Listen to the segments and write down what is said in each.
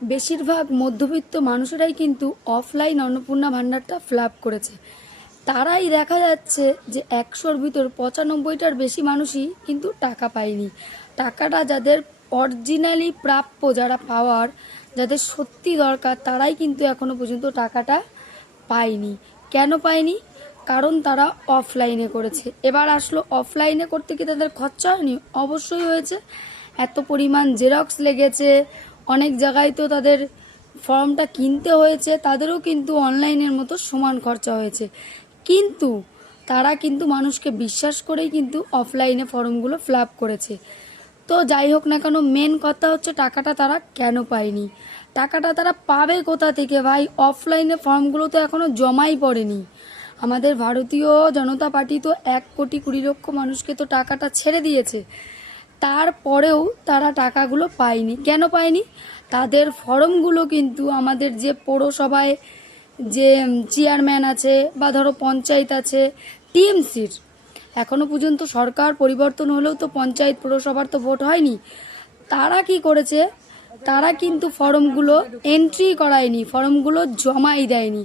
বেশিরভাগ মধ্যবিত্ত মানুষেরাই কিন্তু অফলাইন অন্নপূর্ণা ভাণ্ডারটা ফ্ল্যাপ করেছে। তারাই দেখা যাচ্ছে যে ১০০-র ভিতর ৯৫টার বেশি মানুষই কিন্তু টাকা পায়নি। টাকাটা যাদের অরিজিনালি প্রাপ্য, যারা পাওয়ার, যাদের সত্যি দরকার, তারাই কিন্তু এখনও পর্যন্ত টাকাটা পায়নি। কেন পায়নি? কারণ তারা অফলাইনে করেছে। এবার আসলো, অফলাইনে করতে কি তাদের খরচা হয়নি? অবশ্যই হয়েছে। এত পরিমাণ জেরক্স লেগেছে, অনেক জায়গায় তো তাদের ফর্মটা কিনতে হয়েছে, তাদেরও কিন্তু অনলাইনের মতো সমান খরচা হয়েছে। কিন্তু তারা কিন্তু মানুষকে বিশ্বাস করেই কিন্তু অফলাইনে ফর্মগুলো ফিল আপ করেছে। তো যাই হোক না কেন, মেন কথা হচ্ছে টাকাটা তারা কেন পায়নি। টাকাটা তারা পাবে কোথা থেকে ভাই? অফলাইনে ফর্মগুলো তো এখনও জমাই পড়েনি। আমাদের ভারতীয় জনতা পার্টি তো ১,২০,০০,০০০ মানুষকে তো টাকাটা ছেড়ে দিয়েছে, তারপরেও তারা টাকাগুলো পায়নি। কেন পায়নি? তাদের ফর্মগুলো কিন্তু আমাদের যে পৌরসভায় যে চেয়ারম্যান আছে বা ধরো পঞ্চায়েত আছে, টিএমসির, এখনও পর্যন্ত সরকার পরিবর্তন হলেও তো পঞ্চায়েত পৌরসভার তো ভোট হয়নি। তারা কি করেছে? তারা কিন্তু ফর্মগুলো এন্ট্রি করায়নি, ফর্মগুলো জমাই দেয়নি,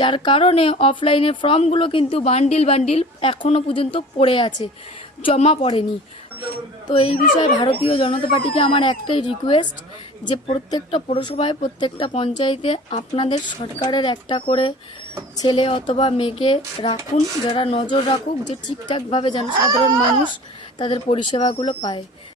যার কারণে অফলাইনের ফর্মগুলো কিন্তু বান্ডিল বান্ডিল এখনও পর্যন্ত পড়ে আছে, জমা পড়েনি। তো এই বিষয়ে ভারতীয় জনতা পার্টিকে আমার একটাই রিকোয়েস্ট, যে প্রত্যেকটা পৌরসভায়, প্রত্যেকটা পঞ্চায়েতে আপনাদের সরকারের একটা করে ছেলে অথবা মেয়েকে রাখুন, যারা নজর রাখুক যে ঠিকঠাকভাবে যেন সাধারণ মানুষ তাদের পরিষেবাগুলো পায়।